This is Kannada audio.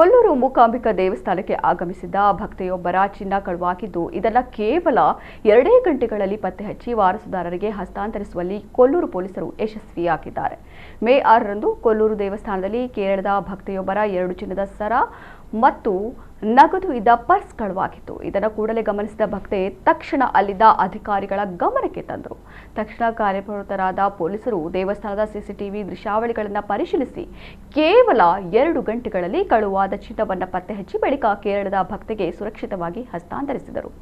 ಕೊಲ್ಲೂರು ಮೂಕಾಂಬಿಕಾ ದೇವಸ್ಥಾನಕ್ಕೆ ಆಗಮಿಸಿದ್ದ ಭಕ್ತೆಯೊಬ್ಬರ ಚಿನ್ನ ಕಳುವಾಗಿದ್ದು ಇದನ್ನು ಕೇವಲ 2 ಗಂಟೆಗಳಲ್ಲಿ ಪತ್ತೆ ಹಚ್ಚಿ ವಾರಸುದಾರರಿಗೆ ಹಸ್ತಾಂತರಿಸುವಲ್ಲಿ ಕೊಲ್ಲೂರು ಪೊಲೀಸರು ಯಶಸ್ವಿಯಾಗಿದ್ದಾರೆ. ಮೇ 6ರಂದು ಕೊಲ್ಲೂರು ದೇವಸ್ಥಾನದಲ್ಲಿ ಕೇರಳದ ಭಕ್ತೆಯೊಬ್ಬರ 2 ಚಿನ್ನದ ಸರ ಮತ್ತು ನಗದು ಇದ್ದ ಪರ್ಸ್ ಕಳುವಾಗಿತ್ತು. ಇದನ್ನು ಕೂಡಲೇ ಗಮನಿಸಿದ ಭಕ್ತೆ ತಕ್ಷಣ ಅಲ್ಲಿದ್ದ ಅಧಿಕಾರಿಗಳ ಗಮನಕ್ಕೆ ತಂದರು. ತಕ್ಷಣ ಕಾರ್ಯಪ್ರವೃತ್ತರಾದ ಪೊಲೀಸರು ದೇವಸ್ಥಾನದ ಸಿಸಿಟಿವಿ ದೃಶ್ಯಾವಳಿಗಳನ್ನು ಪರಿಶೀಲಿಸಿ ಕೇವಲ 2 ಗಂಟೆಗಳಲ್ಲಿ ಕಳುವಾದ ಚಿನ್ನವನ್ನು ಪತ್ತೆ ಹಚ್ಚಿ ಬಳಿಕ ಕೇರಳದ ಭಕ್ತೆಗೆ ಸುರಕ್ಷಿತವಾಗಿ ಹಸ್ತಾಂತರಿಸಿದರು.